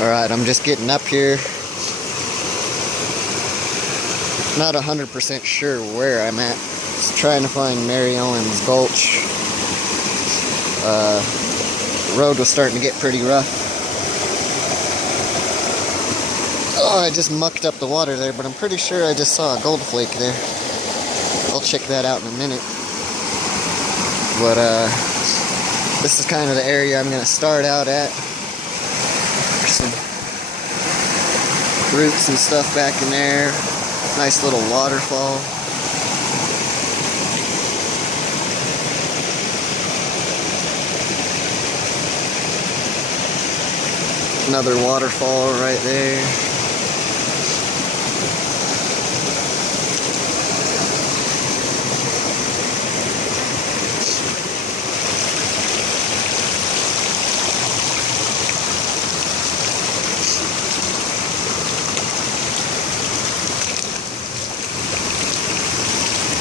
Alright, I'm just getting up here. Not 100% sure where I'm at. Just trying to find Mary Ellen's Gulch. The road was starting to get pretty rough. Oh, I just mucked up the water there, but I'm pretty sure I just saw a gold flake there. I'll check that out in a minute. But this is kind of the area I'm going to start out at. There's some roots and stuff back in there. Nice little waterfall. Another waterfall right there.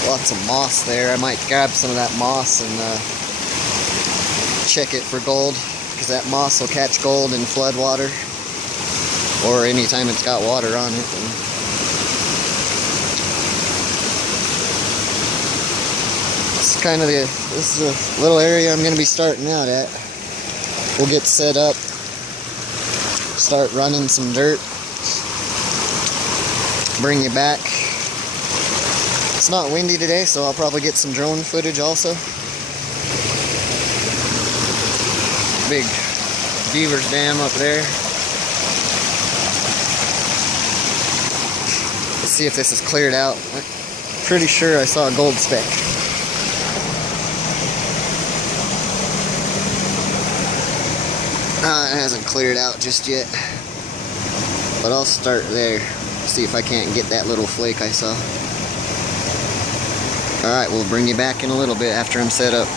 Lots of moss there. I might grab some of that moss and check it for gold, because that moss will catch gold in flood water, or anytime it's got water on it. And this is a little area I'm going to be starting out at. We'll get set up, start running some dirt, bring you back. It's not windy today, so I'll probably get some drone footage also. Big Beaver's Dam up there. Let's see if this is cleared out. I'm pretty sure I saw a gold speck. It hasn't cleared out just yet, but I'll start there, see if I can't get that little flake I saw. Alright, we'll bring you back in a little bit after I'm set up.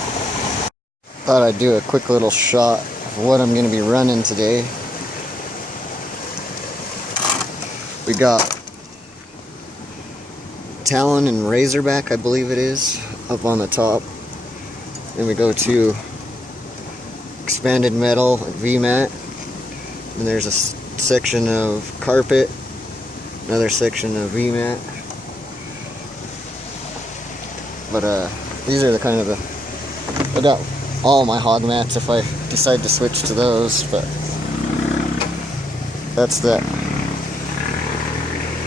Thought I'd do a quick little shot of what I'm going to be running today. We got Talon and Razorback, I believe it is, up on the top. Then we go to Expanded Metal VMAT. And there's a section of Carpet, another section of VMAT. But these are the kind of I got all my hog mats if I decide to switch to those, but that's that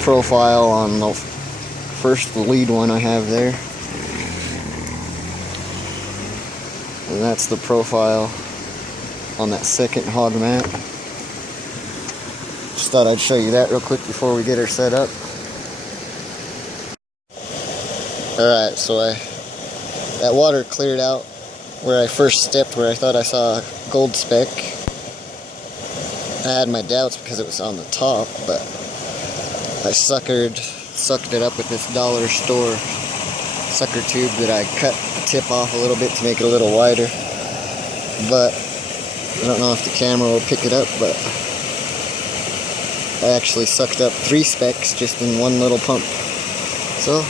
profile on the first lead one I have there. And that's the profile on that second hog mat. Just thought I'd show you that real quick before we get her set up. Alright, so that water cleared out where I first stepped, where I thought I saw a gold speck. I had my doubts because it was on the top, but I sucked it up with this dollar store sucker tube that I cut the tip off a little bit to make it a little wider. But I don't know if the camera will pick it up, but I actually sucked up 3 specks just in one little pump. So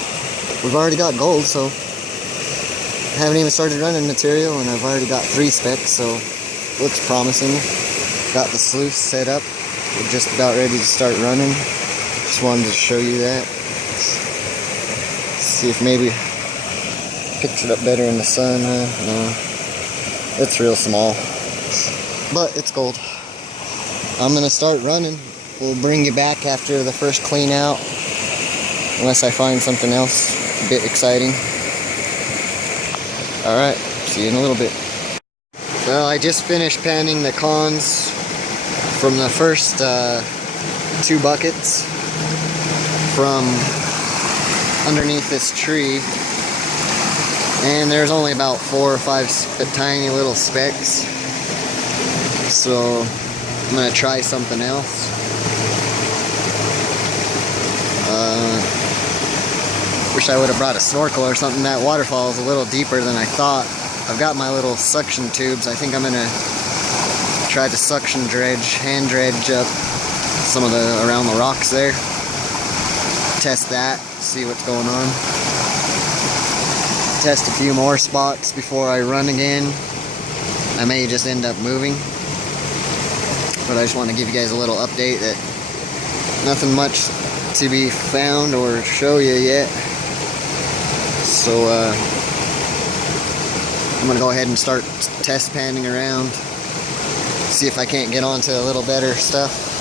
we've already got gold, so I haven't even started running material and I've already got 3 specks, so looks promising. Got the sluice set up. We're just about ready to start running. Just wanted to show you that. See if maybe picks it up better in the sun. No, it's real small, but it's gold. I'm gonna start running. We'll bring you back after the first clean out, unless I find something else a bit exciting. Alright, see you in a little bit. Well, I just finished panning the cons from the first 2 buckets from underneath this tree, and there's only about 4 or 5 tiny little specks, so I'm gonna try something else. Wish I would have brought a snorkel or something. That waterfall is a little deeper than I thought. I've got my little suction tubes. I think I'm gonna try to suction dredge, hand dredge up some of around the rocks there. Test that, see what's going on. Test a few more spots before I run again. I may just end up moving. But I just want to give you guys a little update that nothing much to be found or show you yet. So I'm gonna go ahead and start test panning around, see if I can't get onto a little better stuff.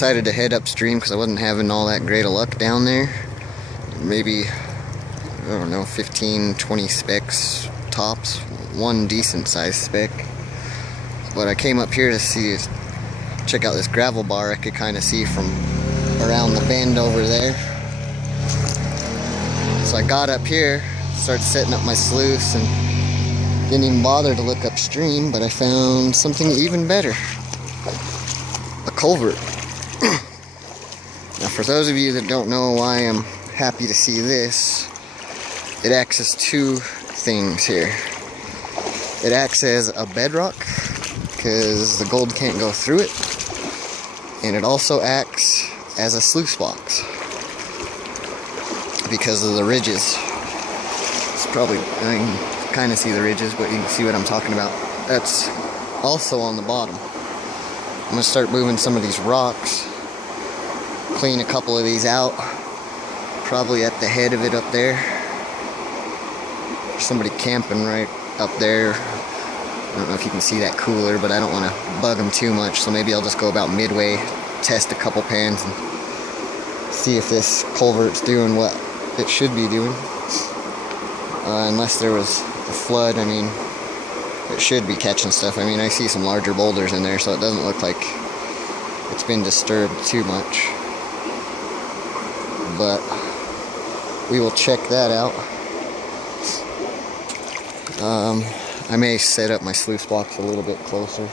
decided to head upstream because I wasn't having all that great of luck down there. Maybe, I don't know, 15, 20 specks tops. One decent sized speck. But I came up here to check out this gravel bar I could kind of see from around the bend over there. So I got up here, started setting up my sluice, and didn't even bother to look upstream, but I found something even better. A culvert. Now for those of you that don't know why I'm happy to see this, it acts as two things here. It acts as a bedrock, because the gold can't go through it, and it also acts as a sluice box because of the ridges. It's probably, I can kind of see the ridges, but you can see what I'm talking about. That's also on the bottom. I'm gonna start moving some of these rocks, clean a couple of these out, probably at the head of it up there. There's somebody camping right up there. I don't know if you can see that cooler, but I don't want to bug them too much, so maybe I'll just go about midway, test a couple pans, and see if this culvert's doing what it should be doing. Unless there was a flood, I mean, it should be catching stuff. I mean, I see some larger boulders in there, so it doesn't look like it's been disturbed too much. But we will check that out. I may set up my sluice box a little bit closer.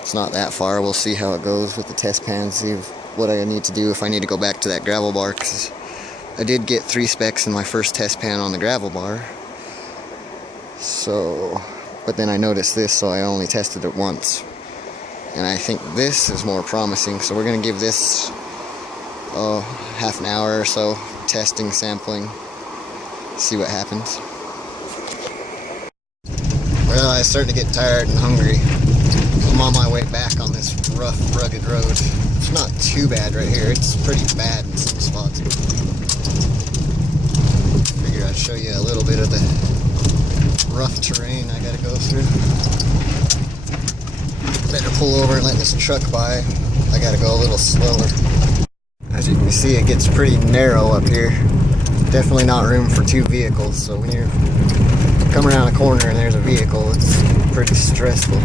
It's not that far. We'll see how it goes with the test pan, see what I need to do if I need to go back to that gravel bar, because I did get 3 specks in my first test pan on the gravel bar. So, but then I noticed this, so I only tested it once. And I think this is more promising, so we're going to give this half an hour or so, testing, sampling, see what happens. Well, I was starting to get tired and hungry. I'm on my way back on this rough, rugged road. It's not too bad right here. It's pretty bad in some spots. Figure I'd show you a little bit of the rough terrain I gotta go through. Better pull over and let this truck by. I gotta go a little slower. As you can see, it gets pretty narrow up here. Definitely not room for 2 vehicles, so when you come around a corner and there's a vehicle, it's pretty stressful.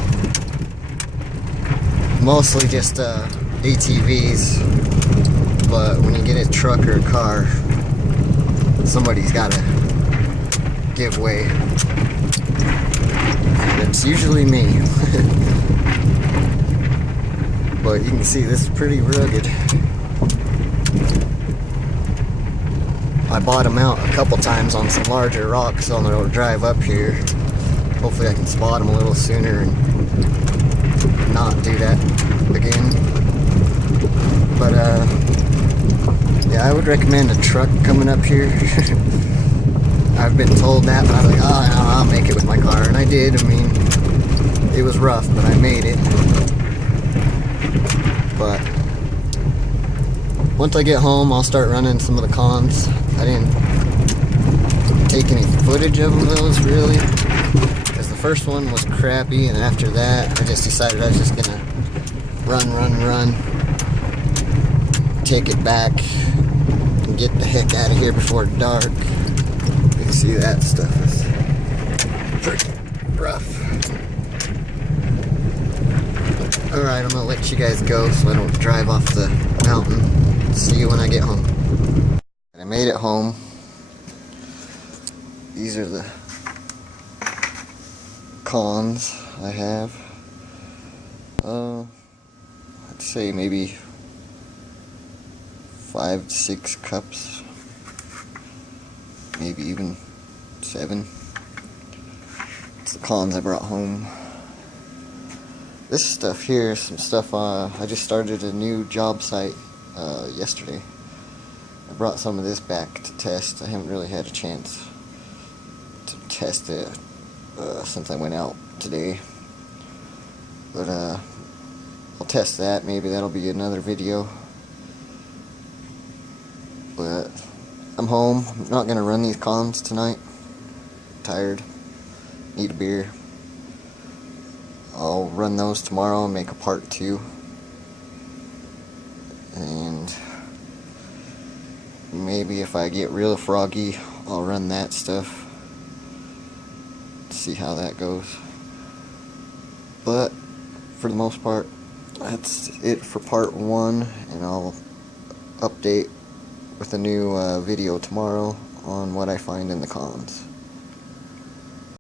Mostly just ATVs, but when you get a truck or a car, somebody's gotta give way. And it's usually me. But you can see this is pretty rugged. I bottom out a couple times on some larger rocks on the drive up here. Hopefully I can spot them a little sooner and not do that again. But yeah, I would recommend a truck coming up here. I've been told that, but I was like, oh no, I'll make it with my car, and I did. I mean, it was rough, but I made it. But once I get home, I'll start running some of the cons. I didn't take any footage of those really, because the first one was crappy, and after that I just decided I was just gonna run, take it back, and get the heck out of here before dark. You can see that stuff is pretty rough. Alright, I'm gonna let you guys go so I don't drive off the mountain. See you when I get home. I made it home. These are the cons I have. I'd say maybe 5 to 6 cups, maybe even 7. It's the cons I brought home. This stuff here is some stuff, I just started a new job site yesterday. I brought some of this back to test. I haven't really had a chance to test it since I went out today. But I'll test that. Maybe that'll be another video. But I'm home. I'm not going to run these cons tonight. I'm tired. Need a beer. I'll run those tomorrow and make a part 2. and maybe if I get real froggy, I'll run that stuff. See how that goes. But for the most part, that's it for part 1, and I'll update with a new video tomorrow on what I find in the cons.